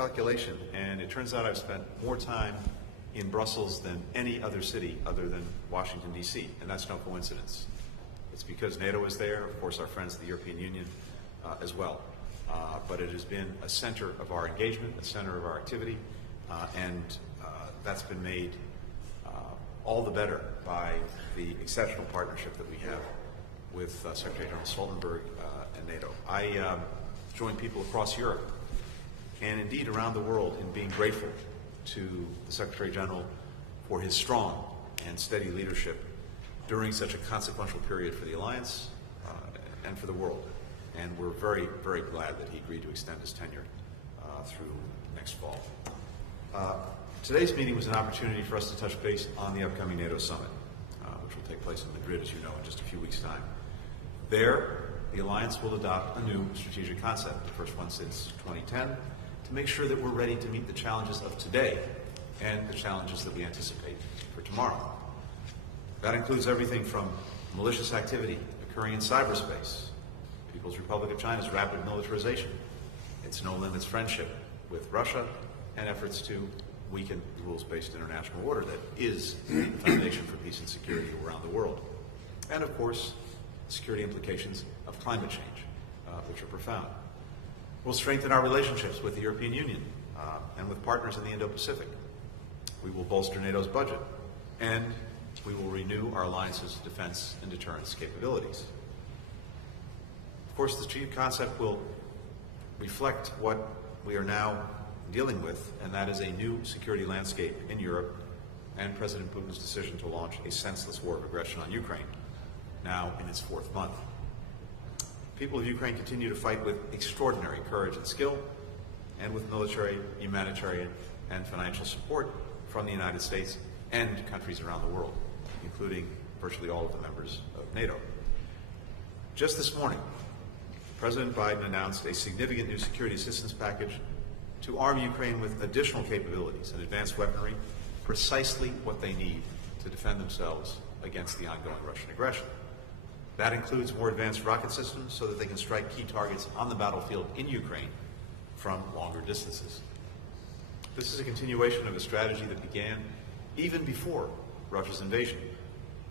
calculation, and it turns out I've spent more time in Brussels than any other city other than Washington, D.C., and that's no coincidence. It's because NATO is there, of course our friends at the European Union as well. But it has been a center of our engagement, a center of our activity, and that's been made all the better by the exceptional partnership that we have with Secretary General Stoltenberg and NATO. I join people across Europe and indeed around the world in being grateful to the Secretary General for his strong and steady leadership during such a consequential period for the Alliance and for the world. And we're very, very glad that he agreed to extend his tenure through next fall. Today's meeting was an opportunity for us to touch base on the upcoming NATO summit, which will take place in Madrid, as you know, in just a few weeks' time. There, the Alliance will adopt a new strategic concept, the first one since 2010, to make sure that we're ready to meet the challenges of today and the challenges that we anticipate for tomorrow. That includes everything from malicious activity occurring in cyberspace, People's Republic of China's rapid militarization, its no-limits friendship with Russia, and efforts to weaken the rules-based international order that is the foundation for peace and security around the world. And of course, security implications of climate change, which are profound. We'll strengthen our relationships with the European Union and with partners in the Indo-Pacific. We will bolster NATO's budget, and we will renew our alliance's defense and deterrence capabilities. Of course, the strategic concept will reflect what we are now dealing with, and that is a new security landscape in Europe and President Putin's decision to launch a senseless war of aggression on Ukraine, now in its 4th month. People of Ukraine continue to fight with extraordinary courage and skill, and with military, humanitarian, and financial support from the United States and countries around the world, including virtually all of the members of NATO. Just this morning, President Biden announced a significant new security assistance package to arm Ukraine with additional capabilities and advanced weaponry, precisely what they need to defend themselves against the ongoing Russian aggression. That includes more advanced rocket systems so that they can strike key targets on the battlefield in Ukraine from longer distances. This is a continuation of a strategy that began even before Russia's invasion.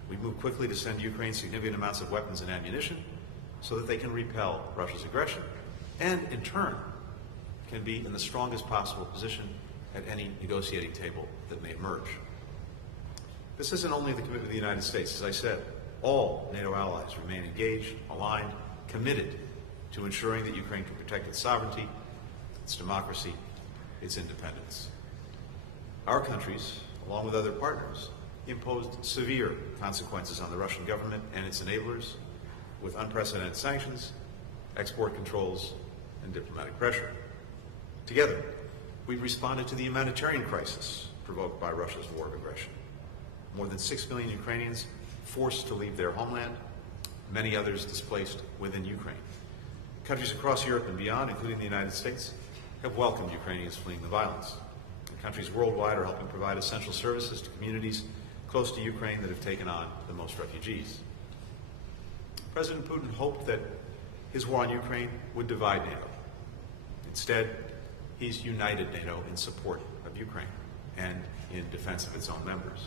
We moved quickly to send Ukraine significant amounts of weapons and ammunition so that they can repel Russia's aggression, and in turn can be in the strongest possible position at any negotiating table that may emerge. This isn't only the commitment of the United States. As I said, all NATO allies remain engaged, aligned, committed to ensuring that Ukraine can protect its sovereignty, its democracy, its independence. Our countries, along with other partners, imposed severe consequences on the Russian government and its enablers with unprecedented sanctions, export controls, and diplomatic pressure. Together, we've responded to the humanitarian crisis provoked by Russia's war of aggression. More than 6 million Ukrainians forced to leave their homeland, many others displaced within Ukraine. Countries across Europe and beyond, including the United States, have welcomed Ukrainians fleeing the violence. And countries worldwide are helping provide essential services to communities close to Ukraine that have taken on the most refugees. President Putin hoped that his war on Ukraine would divide NATO. Instead, he's united NATO in support of Ukraine and in defense of its own members.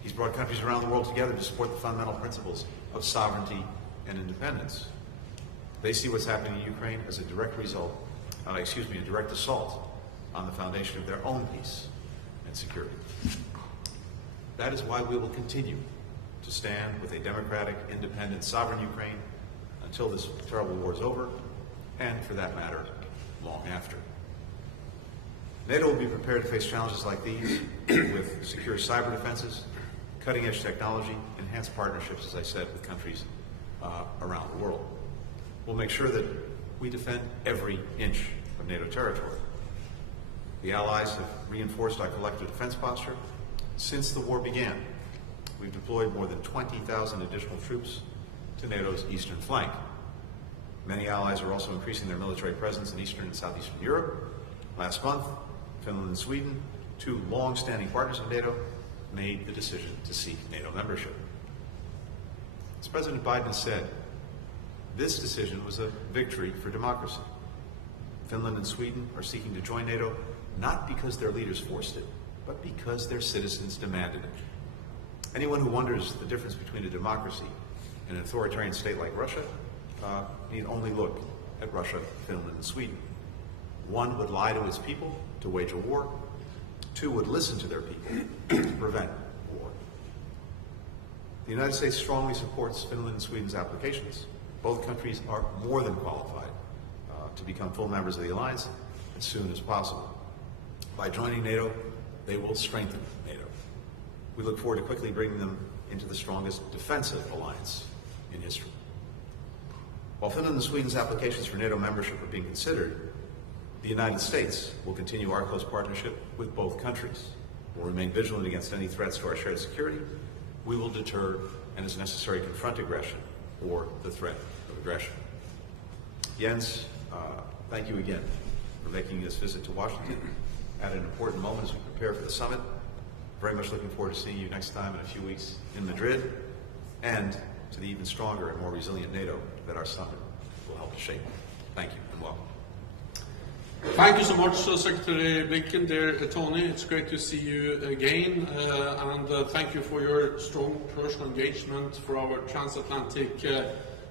He's brought countries around the world together to support the fundamental principles of sovereignty and independence. They see what's happening in Ukraine as a direct a direct assault on the foundation of their own peace and security. That is why we will continue to stand with a democratic, independent, sovereign Ukraine until this terrible war is over, and for that matter, long after. NATO will be prepared to face challenges like these with secure cyber defenses, cutting-edge technology, enhanced partnerships, as I said, with countries around the world. We'll make sure that we defend every inch of NATO territory. The Allies have reinforced our collective defense posture. Since the war began, we've deployed more than 20,000 additional troops to NATO's eastern flank. Many allies are also increasing their military presence in Eastern and Southeastern Europe. Last month, Finland and Sweden, 2 long-standing partners of NATO, made the decision to seek NATO membership. As President Biden said, this decision was a victory for democracy. Finland and Sweden are seeking to join NATO not because their leaders forced it, but because their citizens demanded it. Anyone who wonders the difference between a democracy and an authoritarian state like Russia need only look at Russia, Finland, and Sweden. One would lie to its people to wage a war. Two would listen to their people to prevent war. The United States strongly supports Finland and Sweden's applications. Both countries are more than qualified to become full members of the alliance as soon as possible. By joining NATO, they will strengthen NATO. We look forward to quickly bringing them into the strongest defensive alliance in history. While Finland and Sweden's applications for NATO membership are being considered, the United States will continue our close partnership with both countries. We'll remain vigilant against any threats to our shared security. We will deter and, as necessary, confront aggression or the threat of aggression. Jens, thank you again for making this visit to Washington at an important moment as we prepare for the summit. Very much looking forward to seeing you next time in a few weeks in Madrid, and to the even stronger and more resilient NATO that our summit will help to shape. Thank you and welcome. Thank you so much, Secretary Blinken, dear Tony. It's great to see you again, and thank you for your strong personal engagement for our transatlantic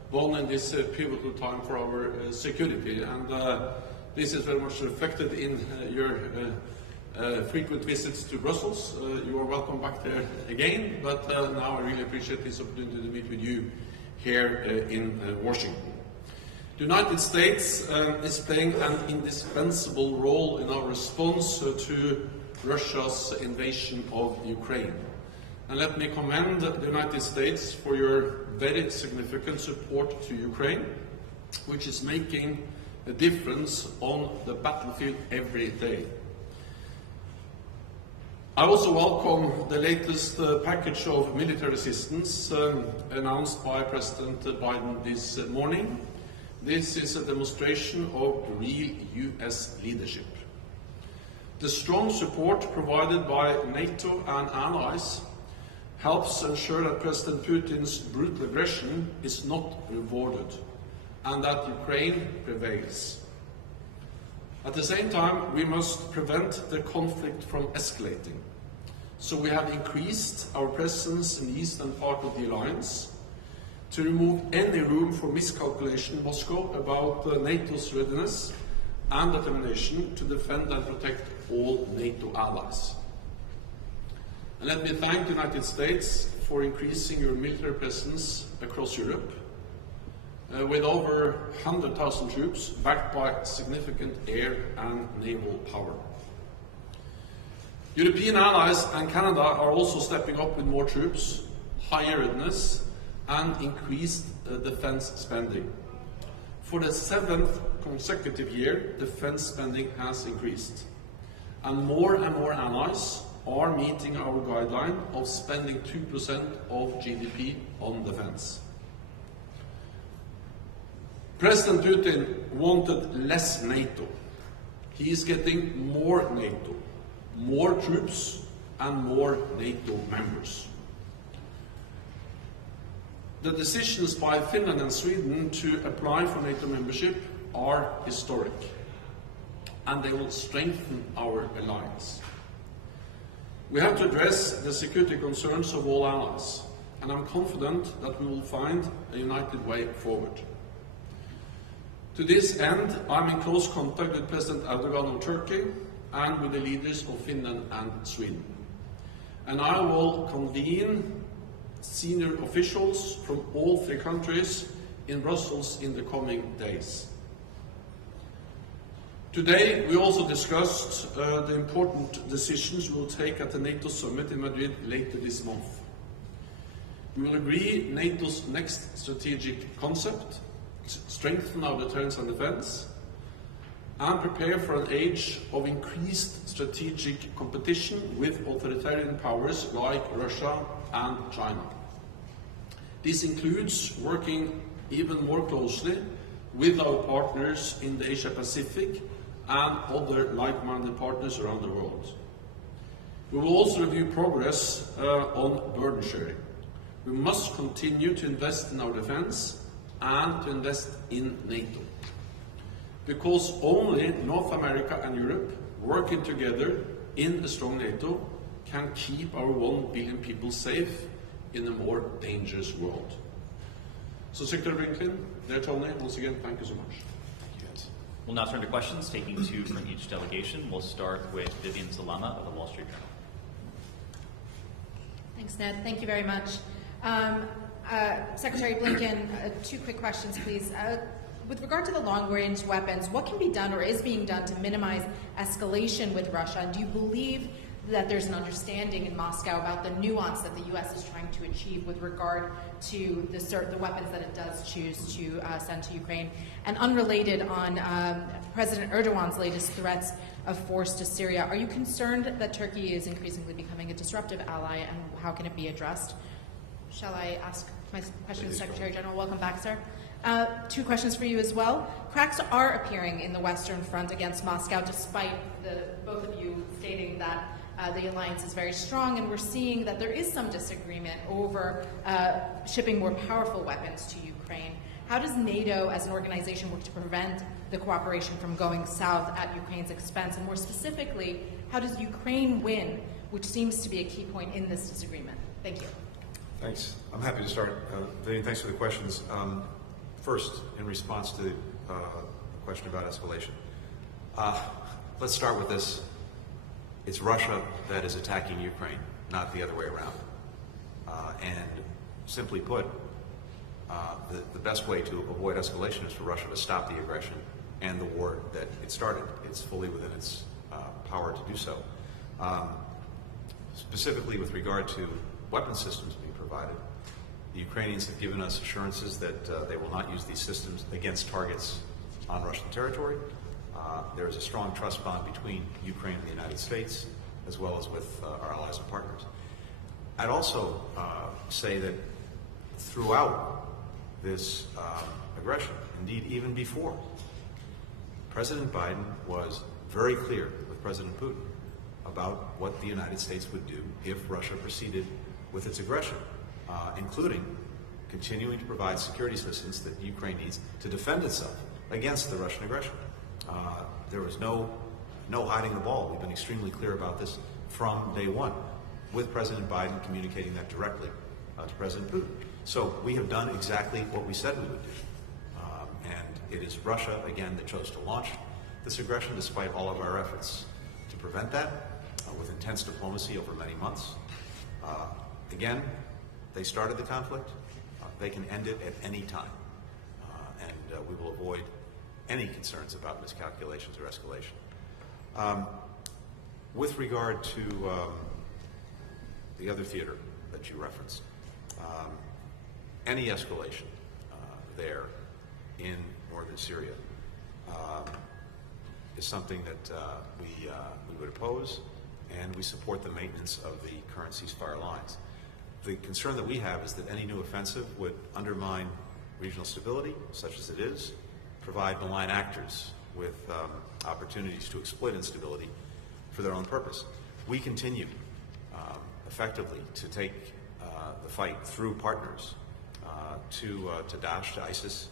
bond in this pivotal time for our security. And this is very much reflected in your frequent visits to Brussels. You are welcome back there again, but now I really appreciate this opportunity to meet with you here in Washington. The United States is playing an indispensable role in our response to Russia's invasion of Ukraine. And let me commend the United States for your very significant support to Ukraine, which is making a difference on the battlefield every day. I also welcome the latest package of military assistance announced by President Biden this morning. This is a demonstration of real US leadership. The strong support provided by NATO and allies helps ensure that President Putin's brutal aggression is not rewarded and that Ukraine prevails. At the same time, we must prevent the conflict from escalating. So we have increased our presence in the eastern part of the alliance to remove any room for miscalculation in Moscow about NATO's readiness and determination to defend and protect all NATO allies. And let me thank the United States for increasing your military presence across Europe, with over 100,000 troops backed by significant air and naval power. European allies and Canada are also stepping up with more troops, higher readiness, and increased defense spending. For the 7th consecutive year, defense spending has increased, and more allies are meeting our guideline of spending 2% of GDP on defense. President Putin wanted less NATO. He is getting more NATO, more troops, and more NATO members. The decisions by Finland and Sweden to apply for NATO membership are historic, and they will strengthen our alliance. We have to address the security concerns of all allies, and I'm confident that we will find a united way forward. To this end, I'm in close contact with President Erdogan of Turkey and with the leaders of Finland and Sweden. And I will convene senior officials from all three countries in Brussels in the coming days. Today, we also discussed the important decisions we will take at the NATO summit in Madrid later this month. We will agree NATO's next strategic concept, strengthen our deterrence and defense, and prepare for an age of increased strategic competition with authoritarian powers like Russia and China. This includes working even more closely with our partners in the Asia-Pacific and other like-minded partners around the world. We will also review progress on burden sharing. We must continue to invest in our defense and to invest in NATO. because only North America and Europe working together in a strong NATO can keep our 1 billion people safe in a more dangerous world. So Secretary Blinken, dear Tony, once again, thank you so much. Thank you, guys. We'll now turn to questions, taking 2 from each delegation. We'll start with Vivian Salama of the Wall Street Journal. Thanks, Ned. Thank you very much. Secretary Blinken, 2 quick questions, please. With regard to the long-range weapons, what can be done or is being done to minimize escalation with Russia? And do you believe that there's an understanding in Moscow about the nuance that the U.S. is trying to achieve with regard to the weapons that it does choose to send to Ukraine? And unrelated, on President Erdogan's latest threats of force to Syria, are you concerned that Turkey is increasingly becoming a disruptive ally, and how can it be addressed? Shall I ask my question to the Secretary General? Welcome back, sir. 2 questions for you as well. Cracks are appearing in the Western Front against Moscow, despite both of you stating that the alliance is very strong, and we're seeing that there is some disagreement over shipping more powerful weapons to Ukraine. How does NATO as an organization work to prevent the cooperation from going south at Ukraine's expense? And more specifically, how does Ukraine win, which seems to be a key point in this disagreement? Thank you. Thanks. I'm happy to start. Vivian, thanks for the questions. First, in response to the question about escalation, let's start with this. It's Russia that is attacking Ukraine, not the other way around. And simply put, the best way to avoid escalation is for Russia to stop the aggression and the war that it started. It's fully within its power to do so. Specifically with regard to weapon systems being provided, the Ukrainians have given us assurances that they will not use these systems against targets on Russian territory. There is a strong trust bond between Ukraine and the United States, as well as with our allies and partners. I'd also say that throughout this aggression, indeed even before, President Biden was very clear with President Putin about what the United States would do if Russia proceeded with its aggression, including continuing to provide security assistance that Ukraine needs to defend itself against the Russian aggression. There was no hiding the ball. We've been extremely clear about this from day one, with President Biden communicating that directly to President Putin. So we have done exactly what we said we would do. And it is Russia, again, that chose to launch this aggression, despite all of our efforts to prevent that, with intense diplomacy over many months. Again, they started the conflict. They can end it at any time. And we will avoid any concerns about miscalculations or escalation. With regard to the other theater that you referenced, any escalation there in northern Syria is something that we would oppose, and we support the maintenance of the current ceasefire lines. The concern that we have is that any new offensive would undermine regional stability, such as it is, provide malign actors with opportunities to exploit instability for their own purpose. We continue effectively to take the fight through partners to Daesh, to ISIS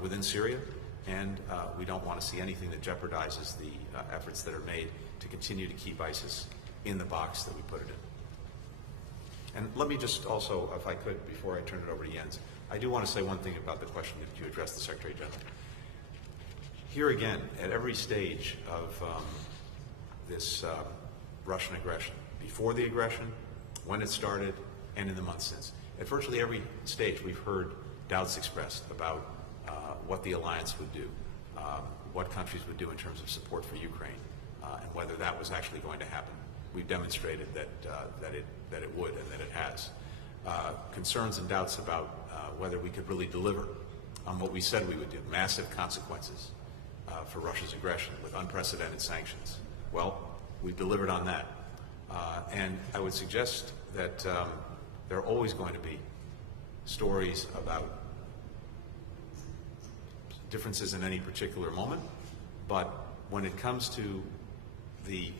within Syria, and we don't want to see anything that jeopardizes the efforts that are made to continue to keep ISIS in the box that we put it in. And let me just also, if I could, before I turn it over to Jens, I do want to say one thing about the question that you addressed the Secretary General. Here again, at every stage of this Russian aggression, before the aggression, when it started, and in the months since, at virtually every stage we've heard doubts expressed about what the alliance would do, what countries would do in terms of support for Ukraine, and whether that was actually going to happen. We've demonstrated that it would and that it has. Concerns and doubts about whether we could really deliver on what we said we would do, massive consequences for Russia's aggression with unprecedented sanctions. Well, we've delivered on that. And I would suggest that there are always going to be stories about differences in any particular moment, but when it comes to the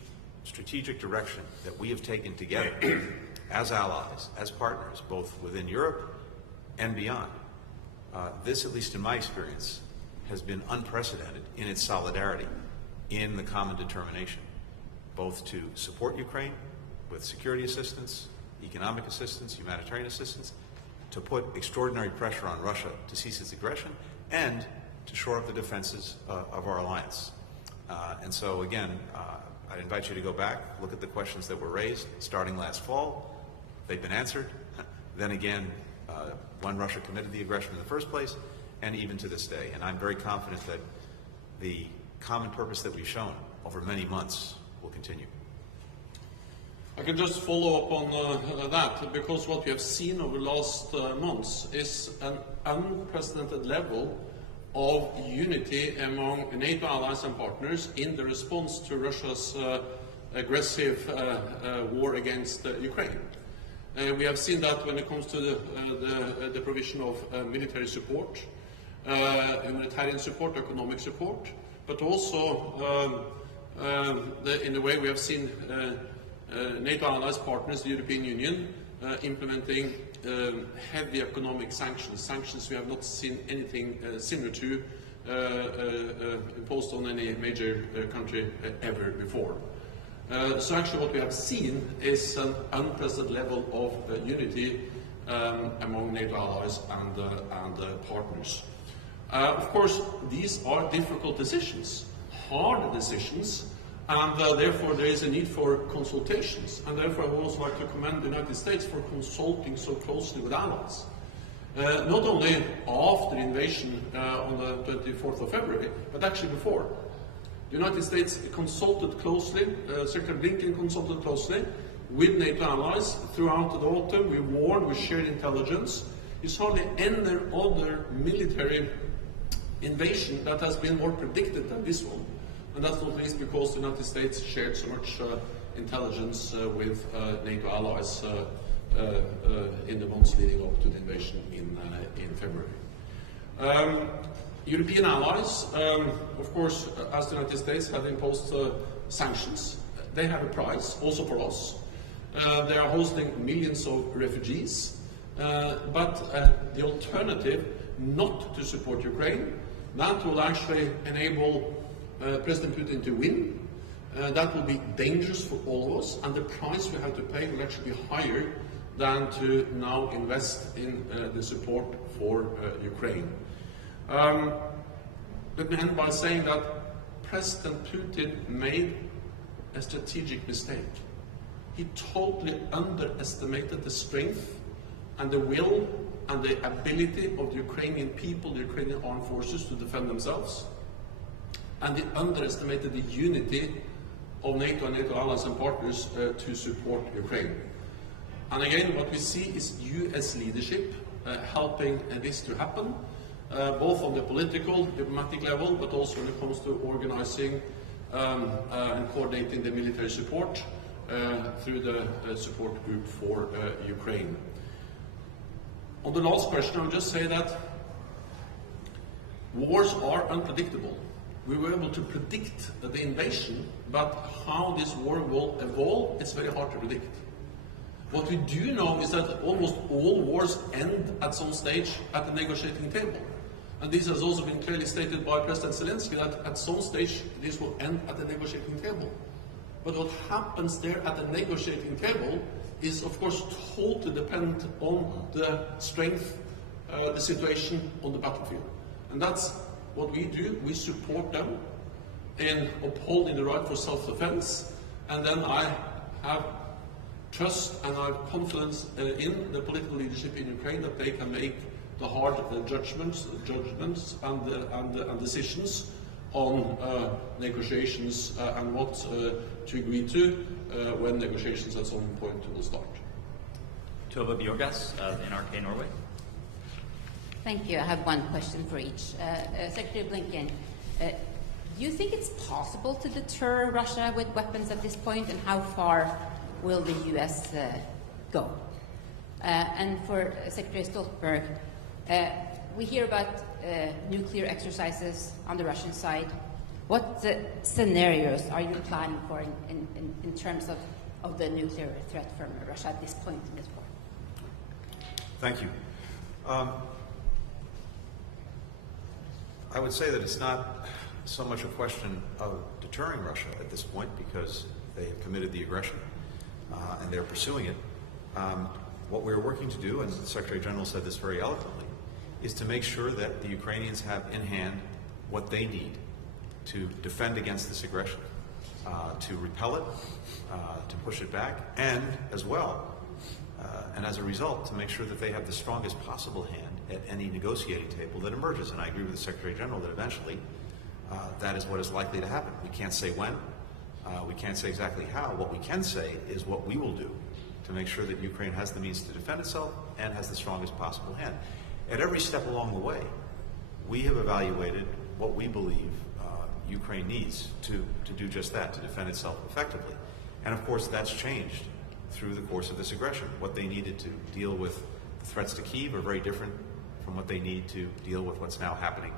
strategic direction that we have taken together as allies, as partners, both within Europe and beyond, this, at least in my experience, has been unprecedented in its solidarity, in the common determination, both to support Ukraine with security assistance, economic assistance, humanitarian assistance, to put extraordinary pressure on Russia to cease its aggression, and to shore up the defenses of our alliance. And so again, I'd invite you to go back, look at the questions that were raised starting last fall. They've been answered. Then again, when Russia committed the aggression in the first place, and even to this day. And I'm very confident that the common purpose that we've shown over many months will continue. I can just follow up on that, because what we have seen over the last months is an unprecedented level of unity among NATO allies and partners in the response to Russia's aggressive war against Ukraine. We have seen that when it comes to the provision of military support, humanitarian support, economic support, but also in the way we have seen NATO allies, partners, the European Union, implementing heavy economic sanctions we have not seen anything similar to imposed on any major country ever before. So actually what we have seen is an unprecedented level of unity among NATO allies and partners. Of course, these are difficult decisions, hard decisions, and therefore there is a need for consultations. And therefore I would also like to commend the United States for consulting so closely with allies. Not only after the invasion on the 24th of February, but actually before. The United States consulted closely, Secretary Blinken consulted closely with NATO allies throughout the autumn. We warned, we shared intelligence. There's hardly any other military invasion that has been more predicted than this one. And that's not least because the United States shared so much intelligence with NATO allies in the months leading up to the invasion in February. European allies, of course, as the United States have imposed sanctions, they have a price, also for us. They are hosting millions of refugees, but the alternative not to support Ukraine, that will actually enable President Putin to win. That will be dangerous for all of us, and the price we have to pay will actually be higher than to now invest in the support for Ukraine. Let me end by saying that President Putin made a strategic mistake. He totally underestimated the strength and the will and the ability of the Ukrainian people, the Ukrainian armed forces, to defend themselves. And he underestimated the unity of NATO and NATO allies and partners to support Ukraine. And again, what we see is US leadership helping this to happen, both on the political, diplomatic level, but also when it comes to organizing and coordinating the military support through the support group for Ukraine. On the last question, I would just say that wars are unpredictable. We were able to predict the invasion, but how this war will evolve, it's very hard to predict. What we do know is that almost all wars end at some stage at the negotiating table. And this has also been clearly stated by President Zelensky, that at some stage this will end at the negotiating table. But what happens there at the negotiating table is, of course, totally dependent on the strength, the situation on the battlefield. And that's what we do. We support them in upholding the right for self-defense. And then I have trust and I have confidence in the political leadership in Ukraine that they can make the hard judgments and decisions on negotiations and what to agree to when negotiations at some point will start. Tova Bjorgas in RK Norway. Thank you. I have one question for each. Secretary Blinken, do you think it's possible to deter Russia with weapons at this point, and how far will the US go? And for Secretary Stoltenberg, we hear about nuclear exercises on the Russian side. What scenarios are you planning for in terms of the nuclear threat from Russia at this point in this war? Thank you. I would say that it's not so much a question of deterring Russia at this point because they have committed the aggression and they're pursuing it. What we're working to do, and the Secretary General said this very eloquently, is to make sure that the Ukrainians have in hand what they need to defend against this aggression, to repel it, to push it back, and as well, and as a result, to make sure that they have the strongest possible hand at any negotiating table that emerges. And I agree with the Secretary General that eventually that is what is likely to happen. We can't say when, we can't say exactly how. What we can say is what we will do to make sure that Ukraine has the means to defend itself and has the strongest possible hand. At every step along the way, we have evaluated what we believe Ukraine needs to do just that, to defend itself effectively. And of course, that's changed through the course of this aggression. What they needed to deal with the threats to Kyiv are very different from what they need to deal with what's now happening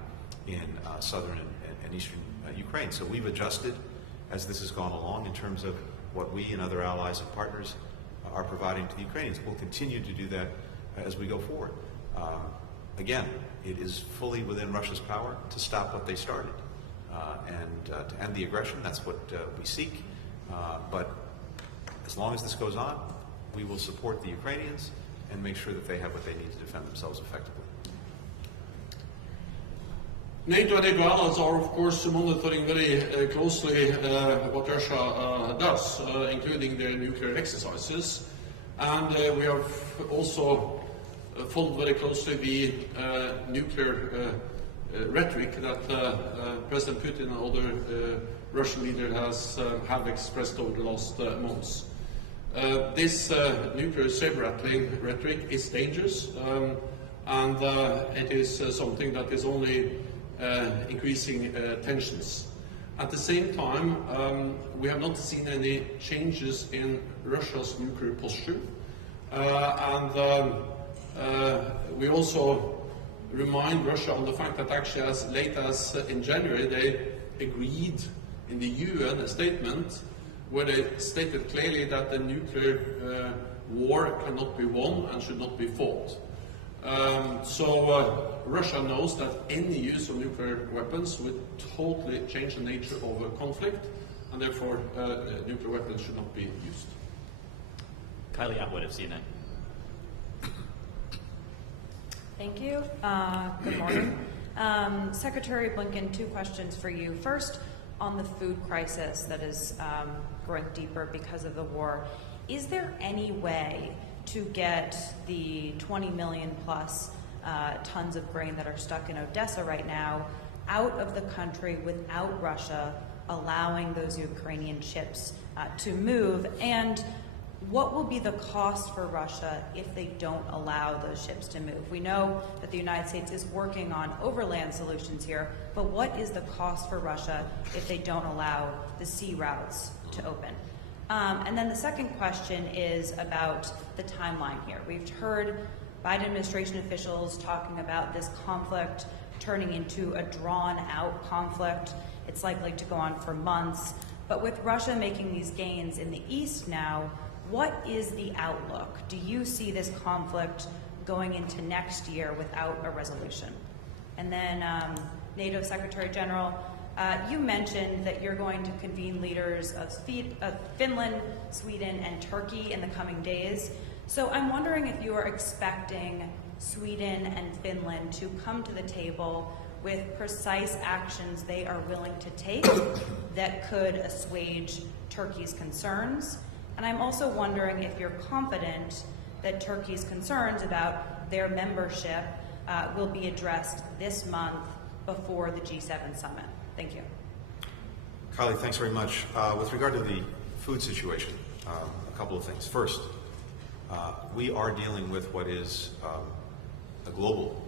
in southern and eastern Ukraine. So we've adjusted as this has gone along in terms of what we and other allies and partners are providing to the Ukrainians. We'll continue to do that as we go forward. Again, it is fully within Russia's power to stop what they started and to end the aggression. That's what we seek. But as long as this goes on, we will support the Ukrainians and make sure that they have what they need to defend themselves effectively. NATO and NATO allies are, of course, monitoring very closely what Russia does, including their nuclear exercises. And we have also followed very closely the nuclear rhetoric that President Putin and other Russian leaders have expressed over the last months. This nuclear saber-rattling rhetoric is dangerous, and it is something that is only increasing tensions. At the same time, we have not seen any changes in Russia's nuclear posture, and we also remind Russia on the fact that actually as late as in January they agreed in the UN a statement where they stated clearly that the nuclear war cannot be won and should not be fought. So Russia knows that any use of nuclear weapons would totally change the nature of a conflict, and therefore nuclear weapons should not be used. Kylie Atwood of CNN. Thank you. Good morning. Secretary Blinken, two questions for you. First, on the food crisis that is growing deeper because of the war, is there any way to get the 20 million plus tons of grain that are stuck in Odessa right now out of the country without Russia allowing those Ukrainian ships to move? And what will be the cost for Russia if they don't allow those ships to move? We know that the United States is working on overland solutions here, but what is the cost for Russia if they don't allow the sea routes to open? And then the second question is about the timeline here. We've heard Biden administration officials talking about this conflict turning into a drawn-out conflict. It's likely to go on for months. But with Russia making these gains in the east now, what is the outlook? Do you see this conflict going into next year without a resolution? And then NATO Secretary General, you mentioned that you're going to convene leaders of Finland, Sweden, and Turkey in the coming days. So I'm wondering if you are expecting Sweden and Finland to come to the table with precise actions they are willing to take that could assuage Turkey's concerns. And I'm also wondering if you're confident that Turkey's concerns about their membership will be addressed this month before the G7 summit. Thank you. Kylie, thanks very much. With regard to the food situation, a couple of things. First, we are dealing with what is a global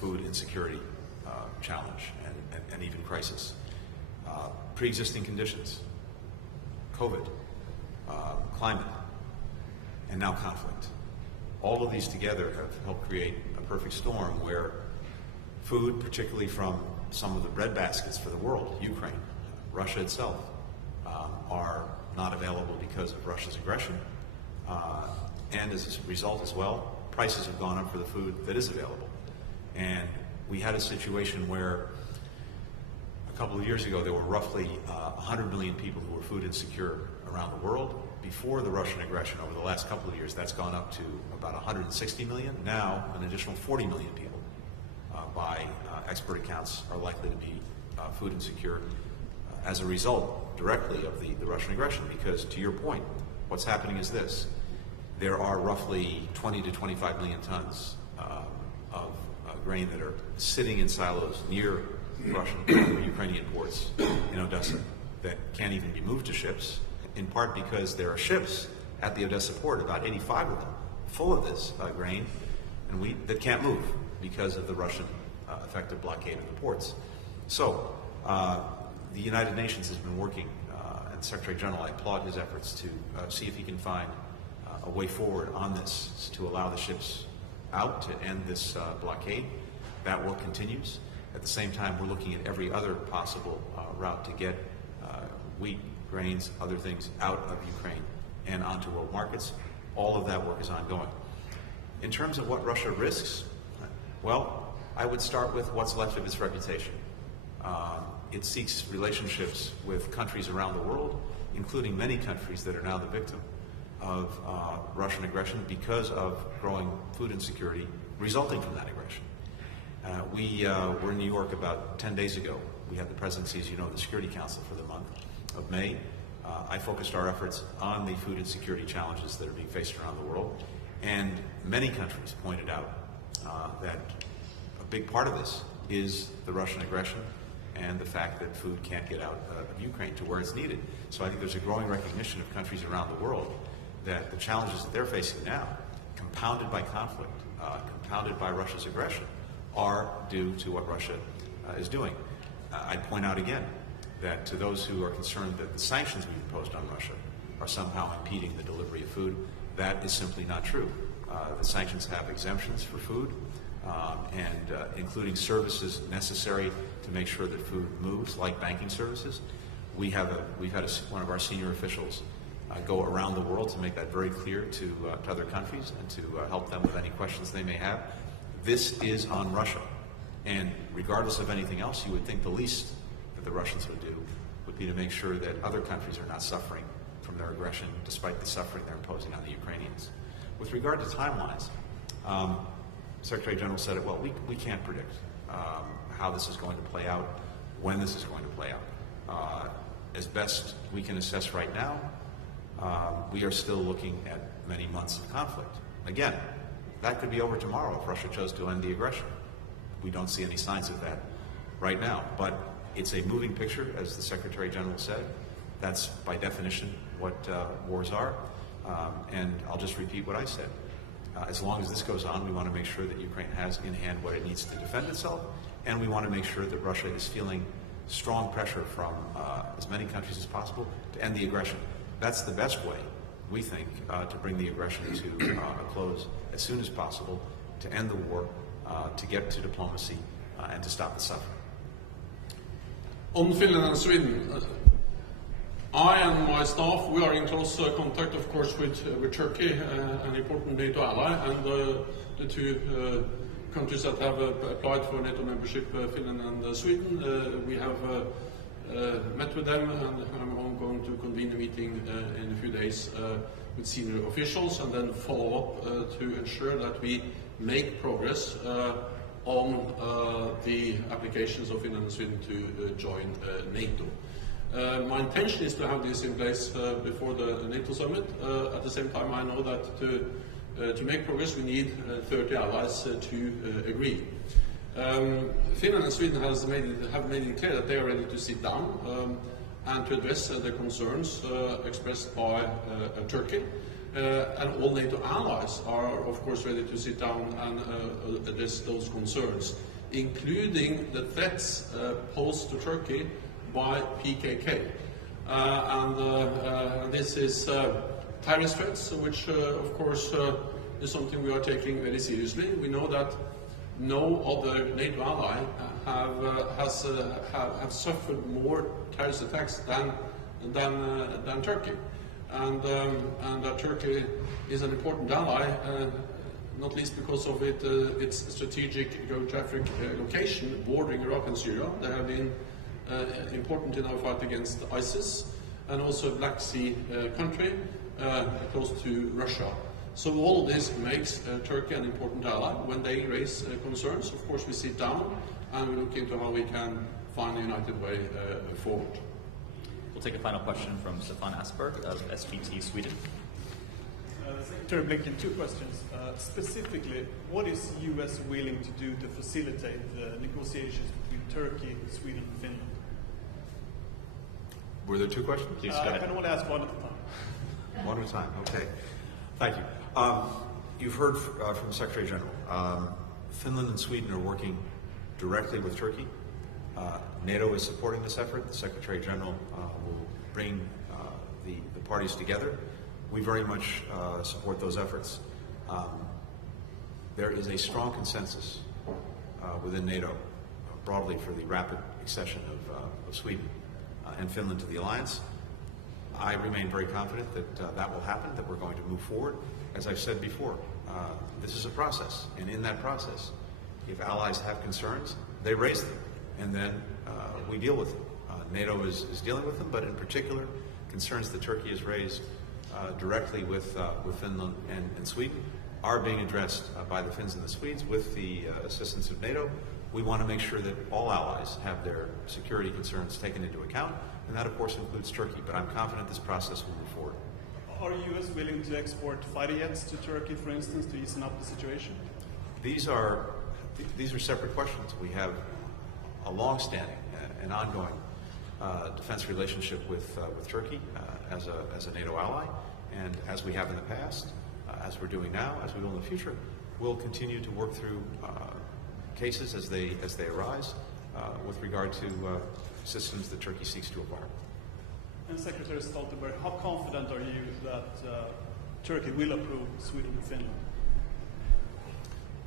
food insecurity challenge and even crisis. Pre-existing conditions, COVID, climate, and now conflict. All of these together have helped create a perfect storm where food, particularly from some of the breadbaskets for the world, Ukraine, Russia itself, are not available because of Russia's aggression. And as a result as well, prices have gone up for the food that is available. And we had a situation where couple of years ago, there were roughly 100 million people who were food insecure around the world. Before the Russian aggression, over the last couple of years, that's gone up to about 160 million. Now, an additional 40 million people, by expert accounts, are likely to be food insecure as a result directly of the Russian aggression. Because, to your point, what's happening is this. There are roughly 20 to 25 million tons of grain that are sitting in silos near Russian or Ukrainian ports in Odessa that can't even be moved to ships, in part because there are ships at the Odessa port, about 85 of them, full of this grain, and that can't move because of the Russian effective blockade of the ports. So the United Nations has been working, and Secretary General, I applaud his efforts to see if he can find a way forward on this to allow the ships out to end this blockade. That work continues. At the same time, we're looking at every other possible route to get wheat, grains, other things out of Ukraine and onto world markets. All of that work is ongoing. In terms of what Russia risks, well, I would start with what's left of its reputation. It seeks relationships with countries around the world, including many countries that are now the victim of Russian aggression because of growing food insecurity resulting from that aggression. We were in New York about 10 days ago. We had the presidency, as you know, of the Security Council for the month of May. I focused our efforts on the food insecurity challenges that are being faced around the world. And many countries pointed out that a big part of this is the Russian aggression and the fact that food can't get out of Ukraine to where it's needed. So I think there's a growing recognition of countries around the world that the challenges that they're facing now, compounded by conflict, compounded by Russia's aggression, are due to what Russia is doing. I'd point out again that to those who are concerned that the sanctions we've imposed on Russia are somehow impeding the delivery of food, that is simply not true. The sanctions have exemptions for food, and including services necessary to make sure that food moves, like banking services. We've had one of our senior officials go around the world to make that very clear to other countries and to help them with any questions they may have. This is on Russia, and regardless of anything else, you would think the least that the Russians would do would be to make sure that other countries are not suffering from their aggression, despite the suffering they're imposing on the Ukrainians. With regard to timelines, Secretary General said it well. We can't predict how this is going to play out, when this is going to play out. As best we can assess right now, we are still looking at many months of conflict. Again, that could be over tomorrow if Russia chose to end the aggression. We don't see any signs of that right now, but it's a moving picture, as the Secretary General said. That's by definition what wars are, and I'll just repeat what I said. As long as this goes on, we want to make sure that Ukraine has in hand what it needs to defend itself, and we want to make sure that Russia is feeling strong pressure from as many countries as possible to end the aggression. That's the best way, we think, to bring the aggression to a close as soon as possible, to end the war, to get to diplomacy, and to stop the suffering. On Finland and Sweden, I and my staff, we are in close contact, of course, with Turkey, an important NATO ally, and the two countries that have applied for NATO membership, Finland and Sweden. We have met with them, and I'm going to convene a meeting in a few days with senior officials, and then follow up to ensure that we make progress on the applications of Finland and Sweden to join NATO. My intention is to have this in place before the NATO summit. At the same time, I know that to make progress, we need 30 allies to agree. Finland and Sweden have made it clear that they are ready to sit down and to address the concerns expressed by Turkey. And all NATO allies are, of course, ready to sit down and address those concerns, including the threats posed to Turkey by PKK. And this is terrorist threats, which, of course, is something we are taking very seriously. We know that no other NATO ally have suffered more terrorist attacks than Turkey. And that Turkey is an important ally, not least because of its strategic geographic location bordering Iraq and Syria. There have been important in our fight against ISIS, and also a Black Sea country close to Russia. So all of this makes Turkey an important ally. When they raise concerns, of course we sit down and we look into how we can find a united way forward. We'll take a final question from Stefan Asperg of SVT Sweden. Secretary Blinken, two questions. Specifically, what is U.S. willing to do to facilitate the negotiations between Turkey, Sweden, and Finland? Were there two questions? Please go I ahead. kind of want to ask one at a time. One at a time, okay. Thank you. You've heard from the Secretary General. Finland and Sweden are working directly with Turkey. NATO is supporting this effort. The Secretary General will bring the parties together. We very much support those efforts. There is a strong consensus within NATO broadly for the rapid accession of Sweden and Finland to the alliance. I remain very confident that that will happen, that we're going to move forward. As I've said before, this is a process, and in that process, if allies have concerns, they raise them, and then we deal with them. NATO is dealing with them, but in particular, concerns that Turkey has raised directly with Finland and Sweden are being addressed by the Finns and the Swedes with the assistance of NATO. We want to make sure that all allies have their security concerns taken into account, and that, of course, includes Turkey. But I'm confident this process will move forward. Are U.S. willing to export fighter jets to Turkey, for instance, to ease up the situation? These are separate questions. We have a long-standing and ongoing defense relationship with Turkey as a NATO ally, and as we have in the past, as we're doing now, as we will in the future, we'll continue to work through cases as they arise with regard to systems that Turkey seeks to acquire. And Secretary Stoltenberg, how confident are you that Turkey will approve Sweden and Finland?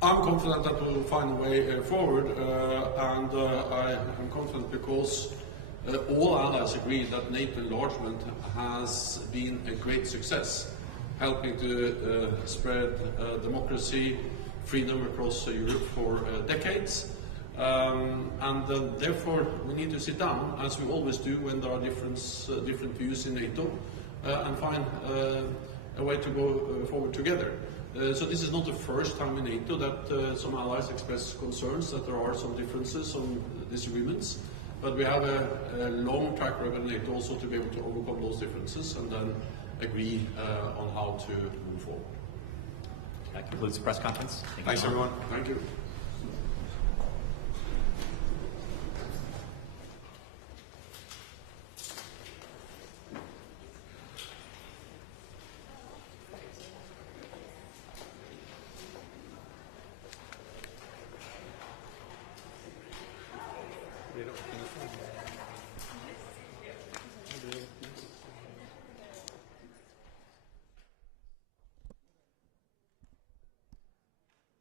I'm confident that we will find a way forward, and I am confident because all allies agree that NATO enlargement has been a great success, helping to spread democracy, freedom across Europe for decades. Therefore, we need to sit down, as we always do when there are different views in NATO, and find a way to go forward together. So this is not the first time in NATO that some allies express concerns that there are some differences, some disagreements. But we have a long track record in NATO also to be able to overcome those differences and then agree on how to move forward. That concludes the press conference. Thanks, everyone. Thank you. Det